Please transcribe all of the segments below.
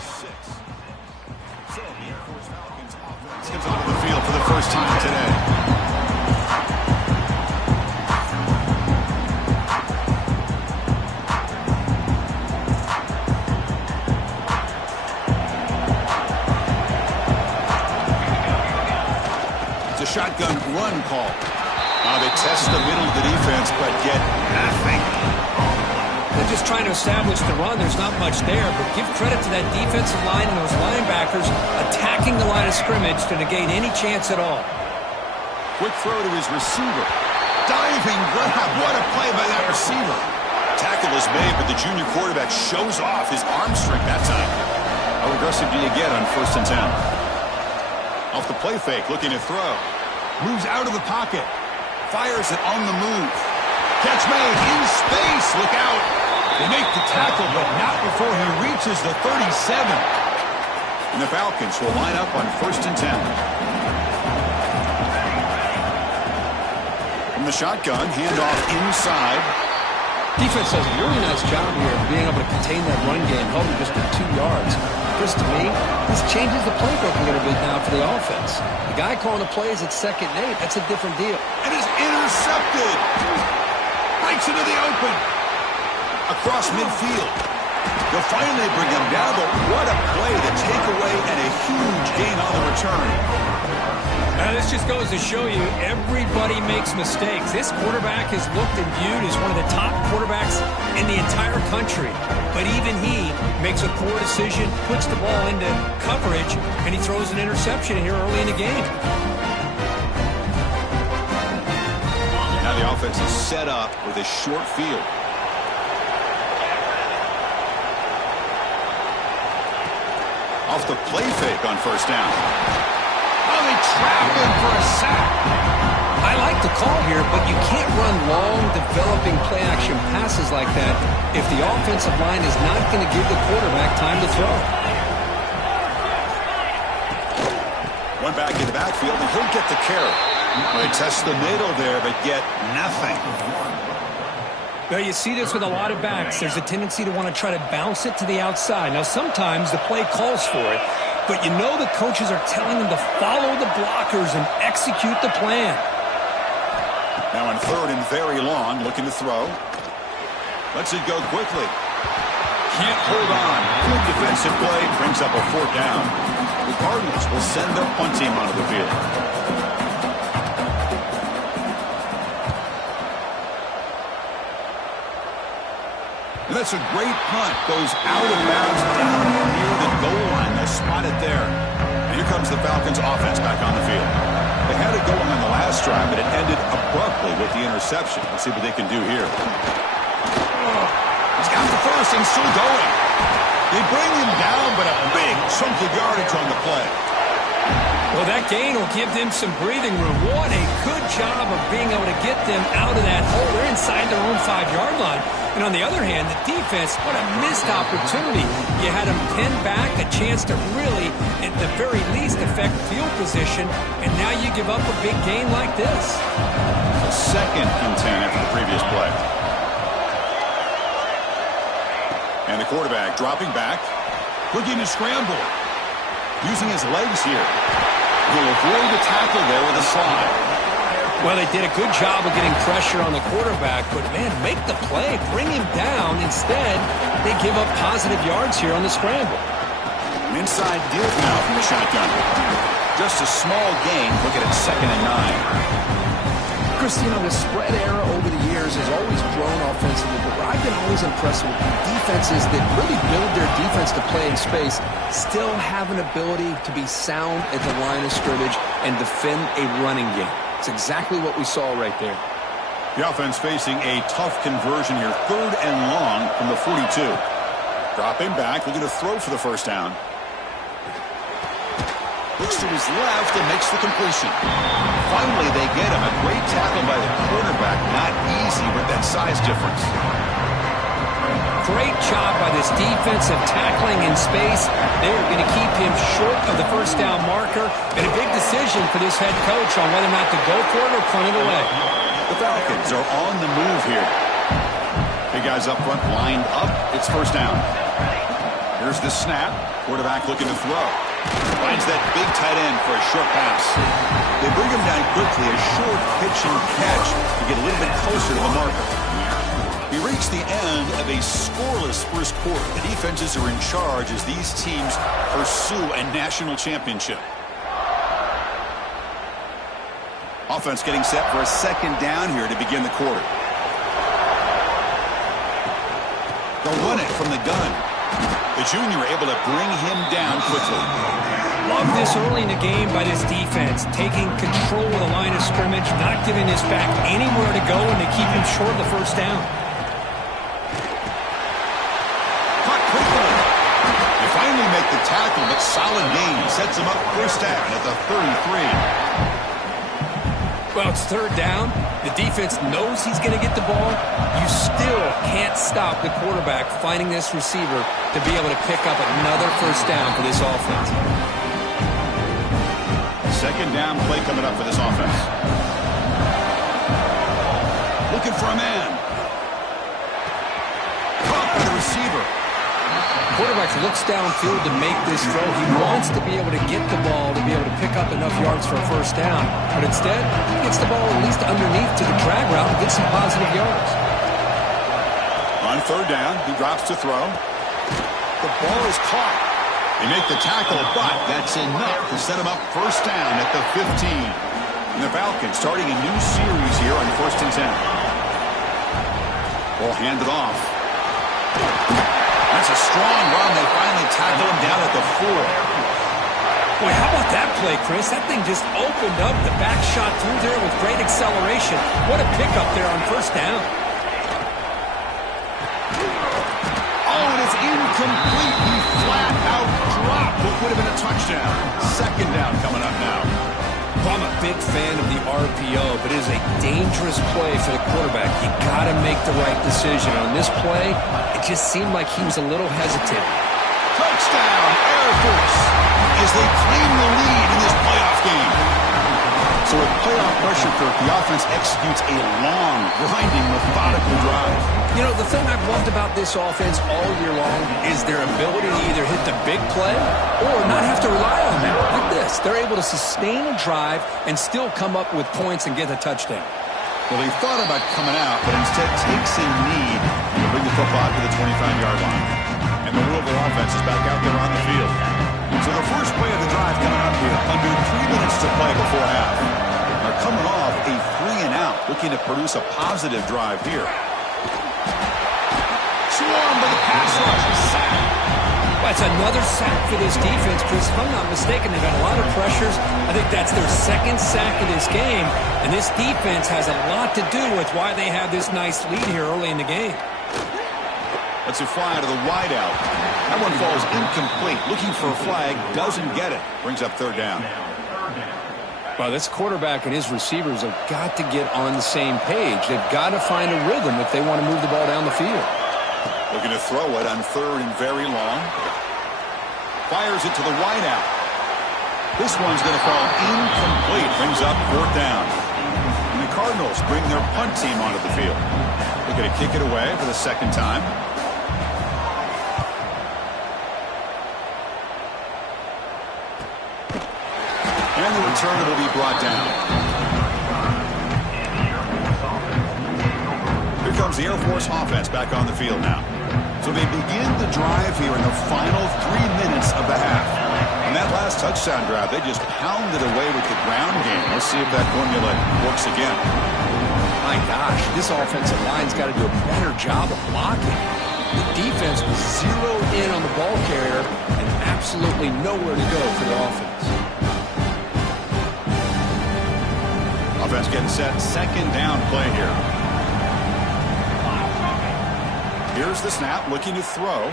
So the Air Force Falcons offense comes onto the field for the first time today. It's a shotgun run call. They test the middle of the defense, but get nothing. They're just trying to establish the run. There's not much there, but give credit to that defensive line and those linebackers attacking the line of scrimmage to negate any chance at all. Quick throw to his receiver. Diving grab. What a play by that receiver. Tackle is made, but the junior quarterback shows off his arm strength that time. How aggressive do you get on 1st and 10? Off the play fake, looking to throw. Moves out of the pocket. Fires it on the move. Catch made in space. Look out. They make the tackle, but not before he reaches the 37. And the Falcons will line up on 1st and 10. From the shotgun, handoff inside. Defense does a really nice job here of being able to contain that run game, holding just to 2 yards. Chris, to me, this changes the playbook a little bit now for the offense. The guy calling the plays at 2nd and 8, that's a different deal. And is intercepted. Breaks into the open. Across midfield. They'll finally bring him down, but what a play, the takeaway, and a huge gain on the return. Now, this just goes to show you everybody makes mistakes. This quarterback is looked and viewed as one of the top quarterbacks in the entire country. But even he makes a poor decision, puts the ball into coverage, and he throws an interception here early in the game. Now the offense is set up with a short field. Off the play fake on 1st down. Oh, they trap him for a sack. I like the call here, but you can't run long, developing play-action passes like that if the offensive line is not going to give the quarterback time to throw. One back in the backfield, and he'll get the carry. They test the middle there, but get nothing. Well, you see this with a lot of backs. There's a tendency to want to try to bounce it to the outside. Now, sometimes the play calls for it, but you know the coaches are telling them to follow the blockers and execute the plan. Now on 3rd and very long, looking to throw. Lets it go quickly. Can't hold on. Good defensive play, brings up a 4th down. The Cardinals will send their punt team onto the field. And that's a great punt. Goes out of bounds down near the goal line. They'll spot it there. And here comes the Falcons offense back on the field. They had it going on the last drive, but it ended abruptly with the interception. Let's see what they can do here. He's got the first and still going. They bring him down, but a big chunk of yardage on the play. Well, that gain will give them some breathing room. What a good job of being able to get them out of that hole. They're inside their own 5-yard line. And on the other hand, the defense, what a missed opportunity. You had them pinned back, a chance to really, at the very least, affect field position, and now you give up a big gain like this. 2nd and 10 after the previous play. And the quarterback dropping back, looking to scramble, using his legs here. He'll avoid the tackle there with a slide. Well, they did a good job of getting pressure on the quarterback, but, man, make the play. Bring him down. Instead, they give up positive yards here on the scramble. An inside deal now from the shotgun. Just a small gain. Looking at 2nd and 9. Chris, you know, the spread era over the years has always grown offensively, but what I've been always impressed with defenses that really build their defense to play in space still have an ability to be sound at the line of scrimmage and defend a running game. It's exactly what we saw right there. The offense facing a tough conversion here. 3rd and long from the 42. Dropping back, looking to throw for the 1st down. Looks to his left and makes the completion. Finally, they get him. A great tackle by the quarterback. Not easy with that size difference. Great job by this defensive tackling in space. They are going to keep him short of the 1st down marker. And a big decision for this head coach on whether or not to go for it or punt it away. The Falcons are on the move here. Big guys up front lined up. It's 1st down. Here's the snap. Quarterback looking to throw. Finds that big tight end for a short pass. They bring him down quickly, a short pitch and catch to get a little bit closer to the marker. We reach the end of a scoreless first quarter. The defenses are in charge as these teams pursue a national championship. Offense getting set for a second down here to begin the quarter. They'll run it from the gun. The junior able to bring him down quickly. Love this early in the game by this defense, taking control of the line of scrimmage, not giving this back anywhere to go, and they keep him short of the first down. Caught quickly. They finally make the tackle, but solid gain sets him up first down at the 33. Well, it's third down. The defense knows he's going to get the ball. You still can't stop the quarterback finding this receiver to be able to pick up another first down for this offense. Second down play coming up for this offense. Looking for a man. Caught by the receiver. Quarterback looks downfield to make this throw. He wants to be able to get the ball to be able to pick up enough yards for a first down. But instead, he gets the ball at least underneath to the drag route and gets some positive yards. On third down, he drops to throw. The ball is caught. They make the tackle, but that's enough to set him up first down at the 15. And the Falcons starting a new series here on 1st and 10. Ball handed off. That's a strong run. They finally tackle him down at the 4. Boy, how about that play, Chris? That thing just opened up. The back shot through there with great acceleration. What a pickup there on first down. Oh, and it's incomplete. He flat out dropped what would have been a touchdown. Second down coming up now. Well, I'm a big fan of the RPO, but it is a dangerous play for the quarterback. You got to make the right decision. On this play, it just seemed like he was a little hesitant. Touchdown, Air Force, as they claim the lead in this playoff game. So with playoff pressure, Kirk, the offense executes a long, grinding, methodical drive. You know, the thing I've loved about this offense all year long is their ability to either hit the big play or not have to rely on that. Like this, they're able to sustain a drive and still come up with points and get a touchdown. Well, they thought about coming out, but instead takes a knee to bring the football to the 25-yard line. And the Louisville offense is back out there on the field. So the first play of the drive coming up here, under 3 minutes to play before half. They're coming off a 3-and-out, looking to produce a positive drive here. Swarmed by the pass rush. Sack. That's another sack for this defense, Chris. If I'm not mistaken, they've got a lot of pressures. I think that's their second sack of this game. And this defense has a lot to do with why they have this nice lead here early in the game. That's a fly to the wideout. That one falls incomplete. Looking for a flag, doesn't get it. Brings up third down. Well, this quarterback and his receivers have got to get on the same page. They've got to find a rhythm if they want to move the ball down the field. Looking to throw it on third and very long. Fires it to the wideout. This one's going to fall incomplete. Brings up fourth down. And the Cardinals bring their punt team onto the field. They're going to kick it away for the second time. And the return will be brought down. Here comes the Air Force offense back on the field now. So they begin the drive here in the final 3 minutes of the half. On that last touchdown drive, they just pounded away with the ground game. Let's see if that formula works again. My gosh, this offensive line's got to do a better job of blocking. The defense was zeroed in on the ball carrier and absolutely nowhere to go for the offense. Offense getting set. Second down play here. Here's the snap, looking to throw.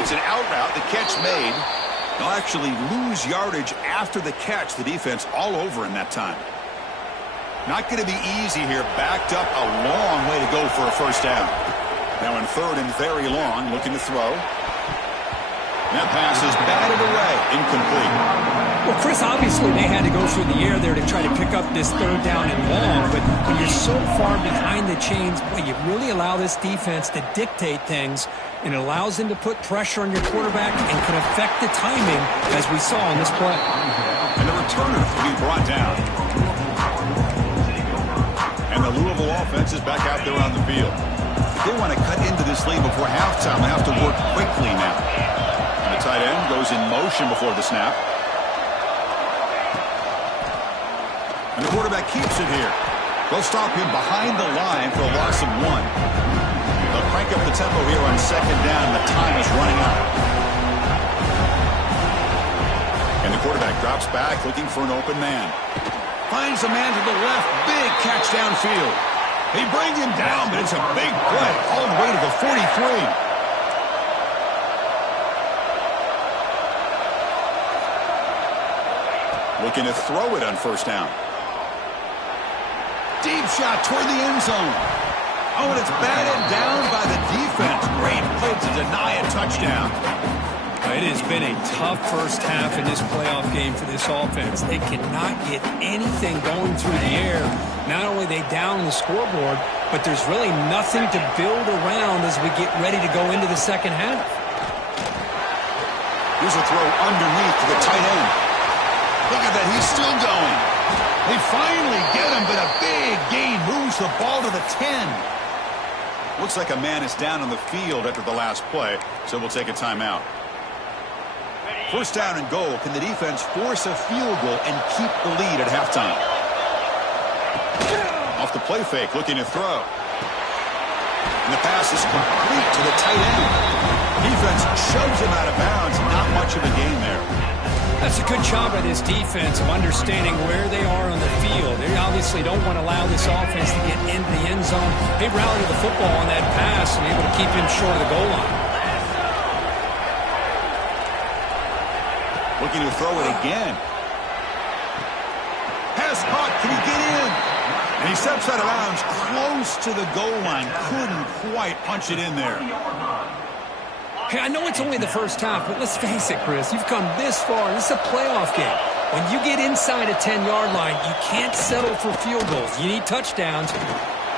It's an out route, the catch made. They'll actually lose yardage after the catch. The defense all over in that time. Not going to be easy here. Backed up a long way to go for a first down. Now in third and very long, looking to throw. That pass is batted away, incomplete. Well, Chris, obviously they had to go through the air there to try to pick up this third down and long, but when you're so far behind the chains, boy, you really allow this defense to dictate things, and it allows them to put pressure on your quarterback and can affect the timing, as we saw in this play. And the returner will be brought down. And the Louisville offense is back out there on the field. They want to cut into this lead before halftime. They have to work quickly now. And the tight end goes in motion before the snap. And the quarterback keeps it here. They'll stop him behind the line for a loss of 1. They'll crank up the tempo here on second down. The time is running out. And the quarterback drops back looking for an open man. Finds a man to the left. Big catch downfield. They bring him down, but it's a big play all the way to the 43. Looking to throw it on first down. Deep shot toward the end zone. Oh, and it's batted down by the defense. Great play to deny a touchdown. It has been a tough first half in this playoff game for this offense. They cannot get anything going through the air. Not only are they down the scoreboard, but there's really nothing to build around as we get ready to go into the second half. Here's a throw underneath to the tight end. Look at that, he's still going. They finally get him, but a big gain moves the ball to the 10. Looks like a man is down on the field after the last play, so we'll take a timeout. First down and goal. Can the defense force a field goal and keep the lead at halftime? Off the play fake, looking to throw. And the pass is complete to the tight end. Defense shoves him out of bounds. Not much of a gain there. That's a good job by this defense of understanding where they are on the field. They obviously don't want to allow this offense to get into the end zone. They rallied the football on that pass and able to keep him short of the goal line. Looking to throw it again. Pass caught. Can he get in? And he steps out of bounds close to the goal line. Couldn't quite punch it in there. Hey, I know it's only the first half, but let's face it, Chris. You've come this far. This is a playoff game. When you get inside a 10-yard line, you can't settle for field goals. You need touchdowns.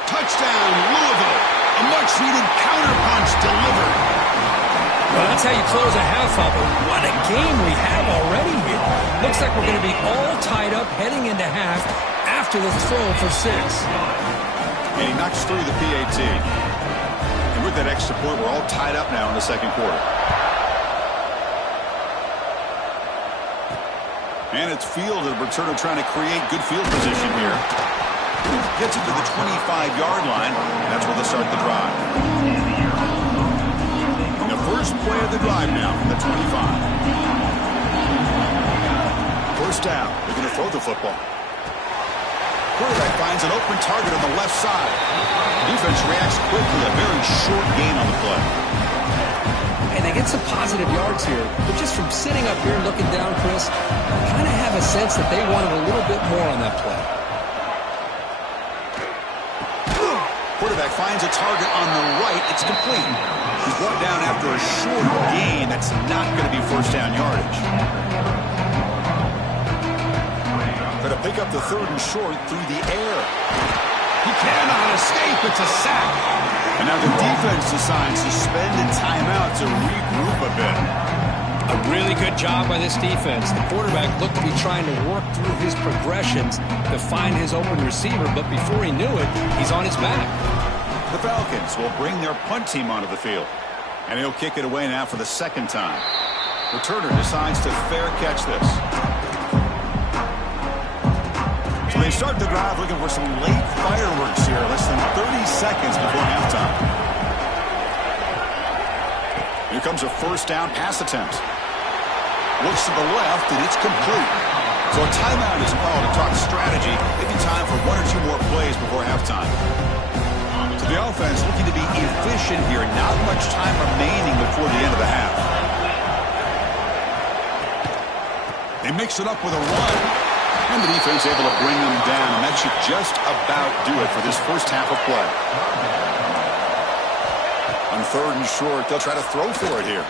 Touchdown, Louisville. A much-needed counterpunch delivered. Well, that's how you close a half up. What a game we have already here. Looks like we're going to be all tied up heading into half after the throw for 6. And he knocks through the PAT. And with that extra point, we're all tied up now in the second quarter. And it's Field, the returner, trying to create good field position here. Gets it to the 25-yard line. That's where they'll start the drive. The first play of the drive now from the 25. First down. They're going to throw the football. Quarterback finds an open target on the left side. Defense reacts quickly. A very short gain on the play. And they get some positive yards here. But just from sitting up here and looking down, Chris, I kind of have a sense that they wanted a little bit more on that play. Quarterback finds a target on the right. It's complete. He's brought down after a short gain. That's not going to be first down yardage. Try to pick up the third and short through the air. He cannot escape. It's a sack. And now the defense decides to suspend and timeout to regroup a bit. A really good job by this defense. The quarterback looked to be trying to work through his progressions to find his open receiver, but before he knew it, he's on his back. The Falcons will bring their punt team onto the field. And he'll kick it away now for the second time. Returner decides to fair catch this. So they start the drive looking for some late fireworks here, less than 30 seconds before halftime. Here comes a first down pass attempt. Looks to the left, and it's complete. So a timeout is called to talk strategy. Maybe time for 1 or 2 more plays before halftime. So the offense looking to be efficient here. Not much time remaining before the end of the half. They mix it up with a run. And the defense able to bring them down. And that should just about do it for this first half of play. On third and short, they'll try to throw for it here.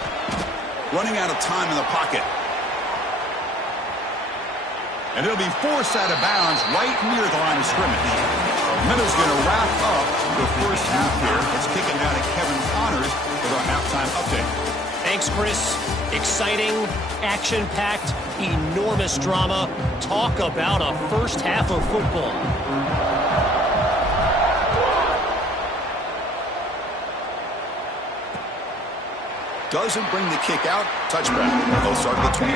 running out of time in the pocket. And he'll be forced out of bounds right near the line of scrimmage. Minnows going to wrap up the first half here. Let's kick it now to Kevin Connors with our halftime update. Thanks, Chris. Exciting, action-packed, enormous drama. Talk about a first half of football. Doesn't bring the kick out. Touchback. They'll start at the 25.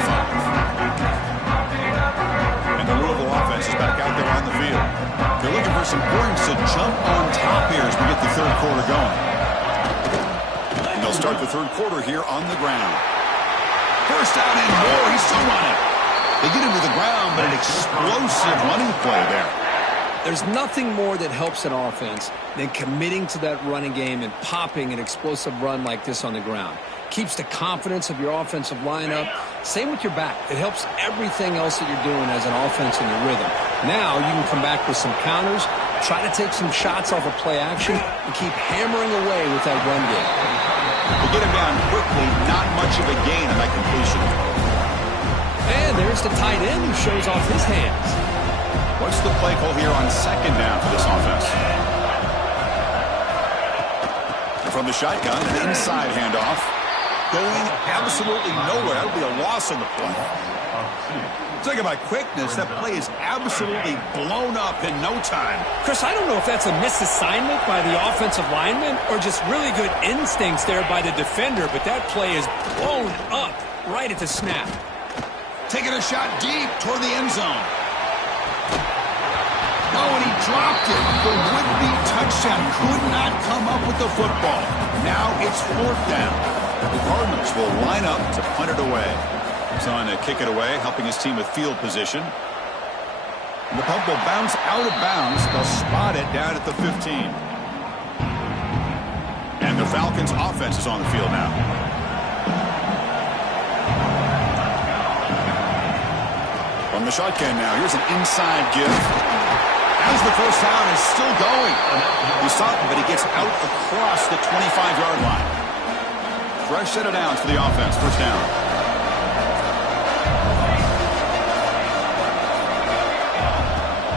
And the Louisville offense is back out there on the field. They're looking for some points to jump on top here as we get the third quarter going. And they'll start the third quarter here on the ground. First down and more. He's still running. They get him to the ground, but an explosive running play there. There's nothing more that helps an offense than committing to that running game and popping an explosive run like this on the ground. Keeps the confidence of your offensive lineup. Same with your back. It helps everything else that you're doing as an offense in your rhythm. Now you can come back with some counters, try to take some shots off of play action, and keep hammering away with that run game. They get him down quickly, not much of a gain on that completion. And there's the tight end who shows off his hands. What's the play call here on second down for this offense? From the shotgun, an inside handoff. Going absolutely nowhere. That would be a loss on the play. Talking about quickness, that play is absolutely blown up in no time. Chris, I don't know if that's a misassignment by the offensive lineman or just really good instincts there by the defender, but that play is blown up right at the snap. Taking a shot deep toward the end zone. Oh, and he dropped it. The would-be touchdown could not come up with the football. Now it's fourth down. The Cardinals will line up to punt it away. He's on to kick it away, helping his team with field position. And the punt will bounce out of bounds. They'll spot it down at the 15. And the Falcons' offense is on the field now. From the shotgun now, here's an inside give. As the first down is still going. He stopped him, but he gets out across the 25-yard line. Fresh set of downs for the offense. First down.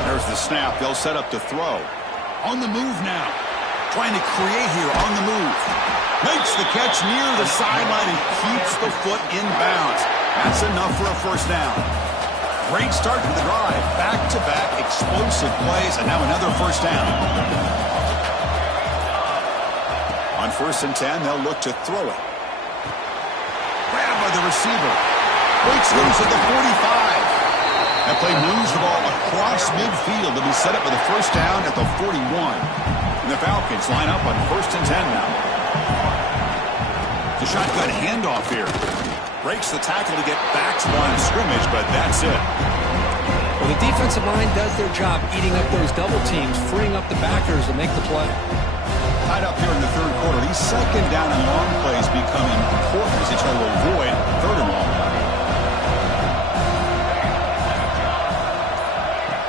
There's the snap. They'll set up to throw. On the move now. Trying to create here on the move. Makes the catch near the sideline and keeps the foot in bounds. That's enough for a first down. Great start to the drive. Back-to-back explosive plays, and now another first down. On 1st and 10, they'll look to throw it. Grabbed by the receiver. Breaks loose at the 45. That play moves the ball across midfield to be set up with a first down at the 41. And the Falcons line up on 1st and 10 now. The shotgun handoff here. Breaks the tackle to get back to the line of scrimmage, but that's it. Well, the defensive line does their job eating up those double teams, freeing up the backers to make the play. Tied up here in the third quarter. These second down and long plays become important as they try to avoid third and long.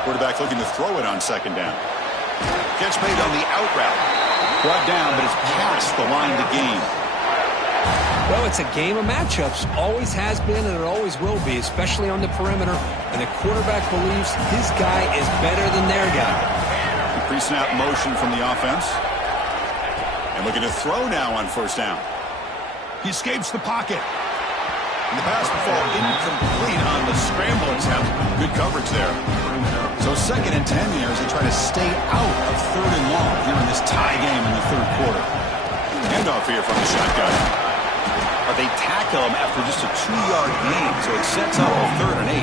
Quarterback looking to throw it on second down. Catch made on the out route. Brought down, but it's past the line to gain. Well, it's a game of matchups. Always has been and it always will be, especially on the perimeter. And the quarterback believes his guy is better than their guy. Pre-snap motion from the offense. And looking to throw now on first down. He escapes the pocket. And the pass will fall incomplete on the scramble attempt. Good coverage there. So 2nd and 10 here as they try to stay out of third and long here in this tie game in the third quarter. Handoff here from the shotgun. But they tackle him after just a 2-yard gain, so it sets up a 3rd and 8.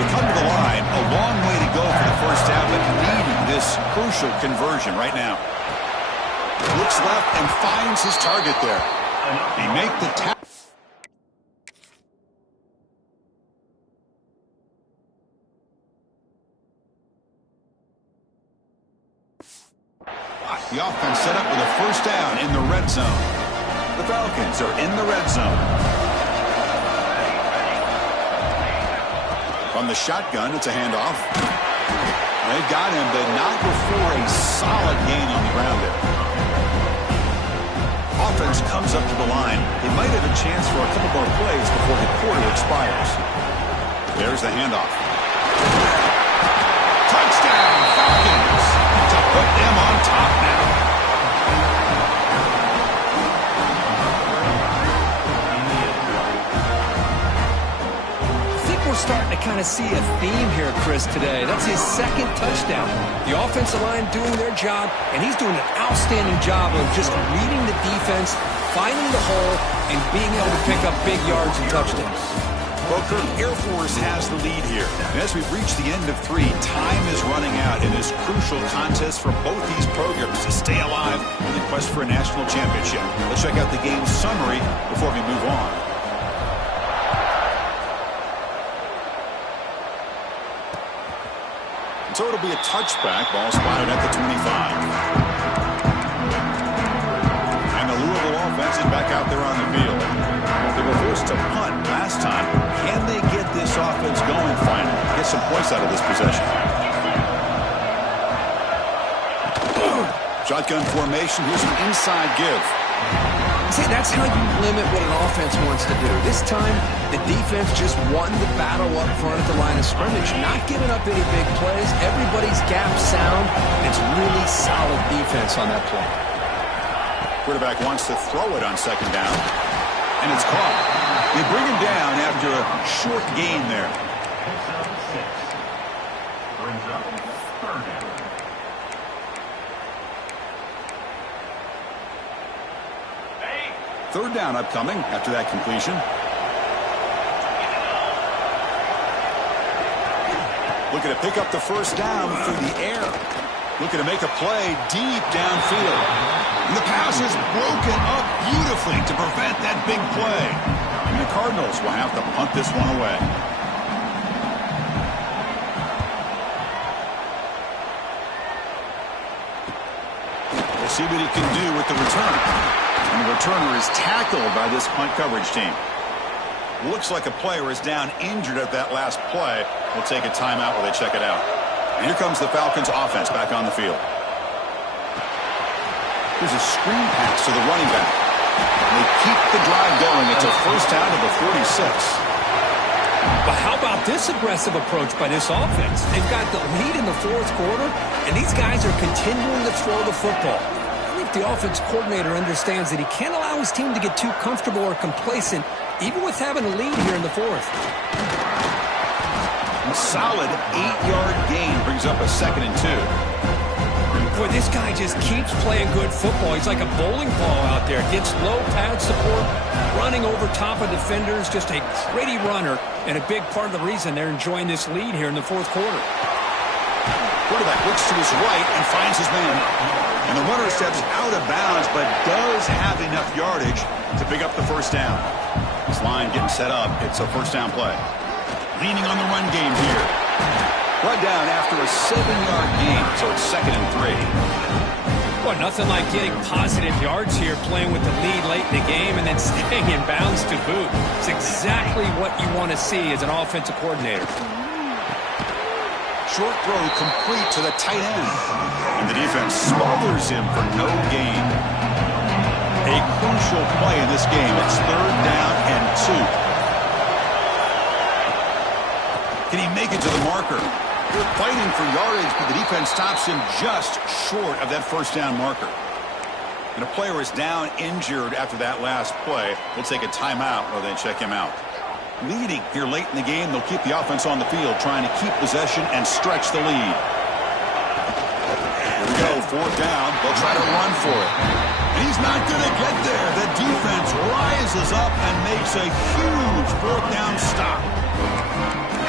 They come to the line, a long way to go for the first down, but needing this crucial conversion right now. Looks left and finds his target there. They make the tackle. The offense set up with a first down in the red zone. The Falcons are in the red zone. From the shotgun, it's a handoff. They've got him, but not before a solid gain on the ground there. Offense comes up to the line. They might have a chance for a couple more plays before the quarter expires. There's the handoff. Touchdown, Falcons! To put them on top now. We're starting to kind of see a theme here, Chris, today. That's his second touchdown. The offensive line doing their job, and he's doing an outstanding job of just reading the defense, finding the hole, and being able to pick up big yards and touchdowns. Well, Kirk, Air Force has the lead here. And as we've reached the end of 3, time is running out in this crucial contest for both these programs to stay alive in the quest for a national championship. Let's check out the game summary before we move on. So it'll be a touchback. Ball spotted at the 25. And the Louisville offense is back out there on the field. They were forced to punt last time. Can they get this offense going finally? Get some points out of this possession. Shotgun formation. Here's an inside give. See, that's how you limit what an offense wants to do. This time, the defense just won the battle up front at the line of scrimmage, not giving up any big plays. Everybody's gap sound. It's really solid defense on that play. Quarterback wants to throw it on second down, and it's caught. They bring him down after a short gain there. Third down upcoming after that completion. Looking to pick up the first down through the air. Looking to make a play deep downfield. And the pass is broken up beautifully to prevent that big play. And the Cardinals will have to punt this one away. We'll see what he can do with the return. And the returner is tackled by this punt coverage team. Looks like a player is down injured at that last play. We'll take a timeout while they check it out. And here comes the Falcons offense back on the field. Here's a screen pass to the running back. And they keep the drive going. It's a first down to the 46. But how about this aggressive approach by this offense? They've got the lead in the fourth quarter, and these guys are continuing to throw the football. The offense coordinator understands that he can't allow his team to get too comfortable or complacent, even with having a lead here in the fourth. A solid 8-yard gain brings up a 2nd and 2. Boy, this guy just keeps playing good football. He's like a bowling ball out there. Gets low pad support, running over top of defenders. Just a gritty runner, and a big part of the reason they're enjoying this lead here in the fourth quarter. Quarterback looks to his right and finds his man. And the runner steps out of bounds, but does have enough yardage to pick up the first down. This line getting set up. It's a first down play. Leaning on the run game here. Brought down after a 7-yard gain, so it's 2nd and 3. Well, nothing like getting positive yards here, playing with the lead late in the game, and then staying in bounds to boot. It's exactly what you want to see as an offensive coordinator. Short throw complete to the tight end. And the defense smothers him for no gain. A crucial play in this game. It's 3rd down and 2. Can he make it to the marker? They're fighting for yardage, but the defense stops him just short of that first down marker. And a player is down injured after that last play. We'll take a timeout while they check him out. Leading here late in the game, they'll keep the offense on the field, trying to keep possession and stretch the lead. Here we go, 4th down. They'll try to run for it. And he's not going to get there. The defense rises up and makes a huge 4th down stop.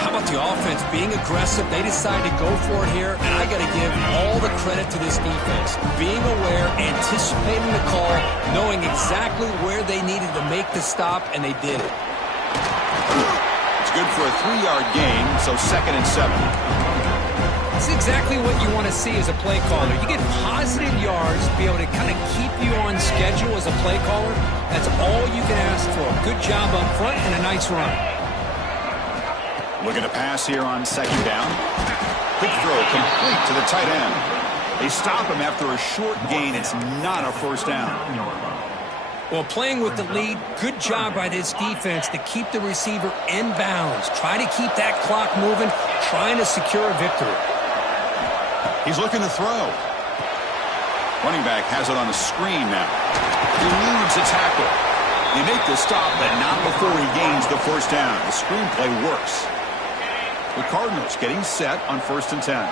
How about the offense being aggressive? They decide to go for it here, and I got to give all the credit to this defense. Being aware, anticipating the call, knowing exactly where they needed to make the stop, and they did it. It's good for a 3-yard gain, so 2nd and 7. It's exactly what you want to see as a play caller. You get positive yards, be able to kind of keep you on schedule as a play caller. That's all you can ask for. Good job up front and a nice run. Looking to pass here on 2nd down. Quick throw complete to the tight end. They stop him after a short gain. It's not a first down. Well, playing with the lead, good job by this defense to keep the receiver in bounds. Try to keep that clock moving, trying to secure a victory. He's looking to throw. Running back has it on a screen now. Eludes a tackle. They make the stop, but not before he gains the first down. The screenplay works. The Cardinals getting set on 1st and 10.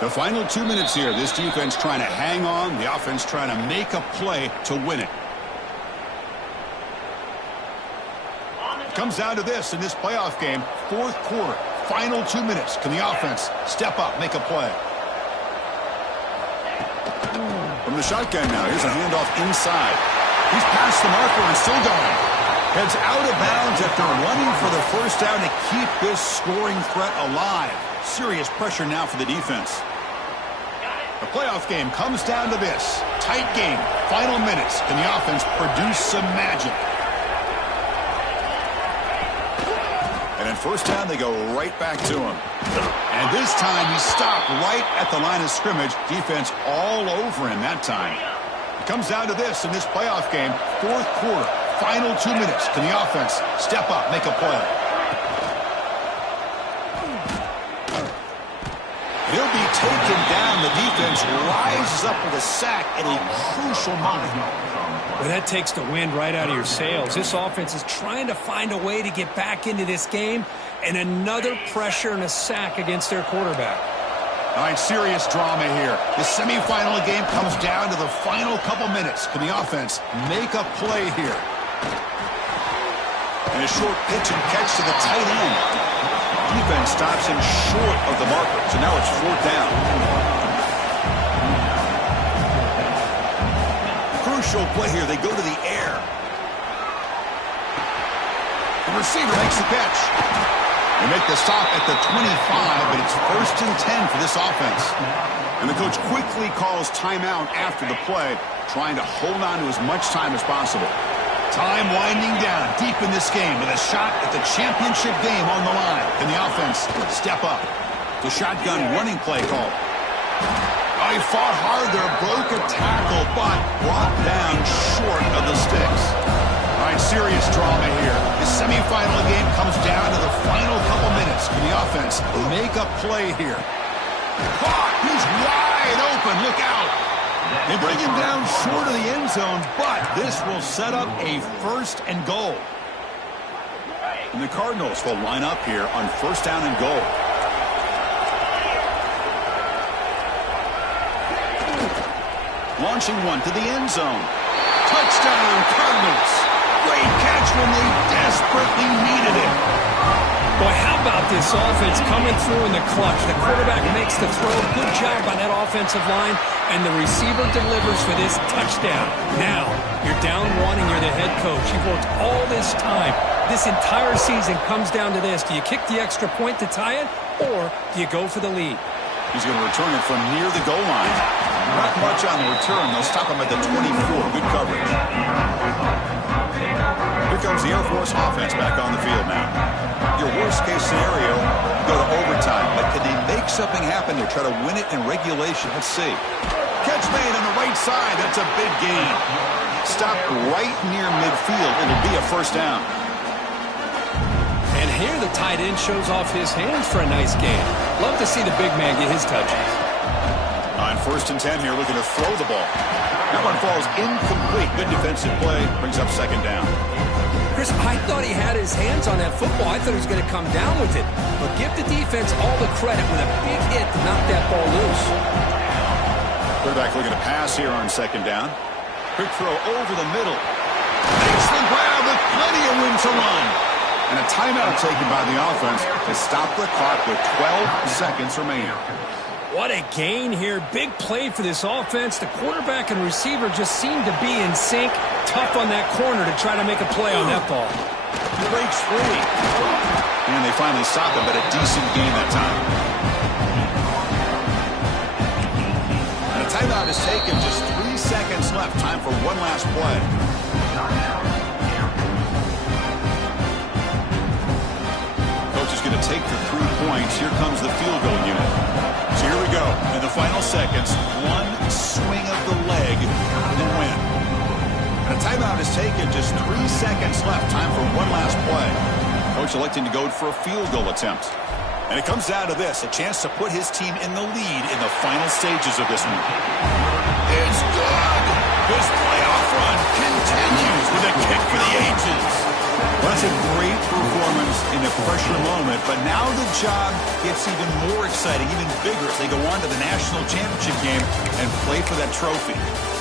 The final 2 minutes here. This defense trying to hang on. The offense trying to make a play to win it. It comes down to this in this playoff game. 4th quarter. Final 2 minutes. Can the offense step up, make a play? From the shotgun now. Here's a handoff inside. He's past the marker and still going. Heads out of bounds after running for the first down to keep this scoring threat alive. Serious pressure now for the defense. The playoff game comes down to this. Tight game. Final minutes. Can the offense produce some magic? And in first down, they go right back to him. And this time, he stopped right at the line of scrimmage. Defense all over him that time. It comes down to this in this playoff game. 4th quarter. Final 2 minutes. Can the offense step up, make a play? He'll be taken down. The defense rises up with a sack at a crucial moment. Well, that takes the wind right out of your sails. This offense is trying to find a way to get back into this game, and another pressure and a sack against their quarterback. All right, serious drama here. The semifinal game comes down to the final couple minutes. Can the offense make a play here? And a short pitch and catch to the tight end. Defense stops him short of the marker, so now it's 4th down. Crucial play here. They go to the air. The receiver makes the catch. They make the stop at the 25, but it's 1st and 10 for this offense. And the coach quickly calls timeout after the play, trying to hold on to as much time as possible. Time winding down deep in this game with a shot at the championship game on the line. Can the offense step up? The shotgun running play call. Oh, he fought hard there, broke a tackle, but brought down short of the sticks. All right, serious drama here. The semifinal game comes down to the final couple minutes. Can the offense make a play here? Caught! He's wide open. Look out! They bring him down short of the end zone, but this will set up a 1st and goal. And the Cardinals will line up here on 1st down and goal. Launching one to the end zone. Touchdown, Cardinals. Great catch when they desperately needed it. Boy, how about this offense coming through in the clutch? The quarterback makes the throw. Good job by that offensive line. And the receiver delivers for this touchdown. Now, you're down 1 and you're the head coach. You've worked all this time. This entire season comes down to this. Do you kick the extra point to tie it, or do you go for the lead? He's going to return it from near the goal line. Not much on the return. They'll stop him at the 24. Good coverage. Here comes the Air Force offense back on the field now. Your worst-case scenario, you go to overtime. But can they make something happen here? Try to win it in regulation. Let's see. Catch made on the right side. That's a big gain. Stop right near midfield. It'll be a 1st down. And here the tight end shows off his hands for a nice gain. Love to see the big man get his touches. On 1st and 10 here, looking to throw the ball. That one falls incomplete. Good defensive play. Brings up 2nd down. Chris, I thought he had his hands on that football. I thought he was going to come down with it. But give the defense all the credit with a big hit to knock that ball loose. Quarterback looking to pass here on 2nd down. Quick throw over the middle. Makes the grab with plenty of room to run. And a timeout taken by the offense to stop the clock with 12 seconds remaining. What a gain here. Big play for this offense. The quarterback and receiver just seem to be in sync. Tough on that corner to try to make a play on that ball. He breaks free. And they finally stop him, but a decent gain that time. And a timeout is taken. Just 3 seconds left. Time for one last play. Coach is going to take the 3 points. Here comes the field goal unit. So here we go. In the final seconds, one swift swing of the leg and win. And a timeout is taken. Just 3 seconds left. Time for one last play. Coach electing to go for a field goal attempt. And it comes down to this, a chance to put his team in the lead in the final stages of this one. It's good. His playoff run continues with a kick for the ages. Well, that's a great performance in a pressure moment, but now the job gets even more exciting, even bigger as they go on to the national championship game and play for that trophy.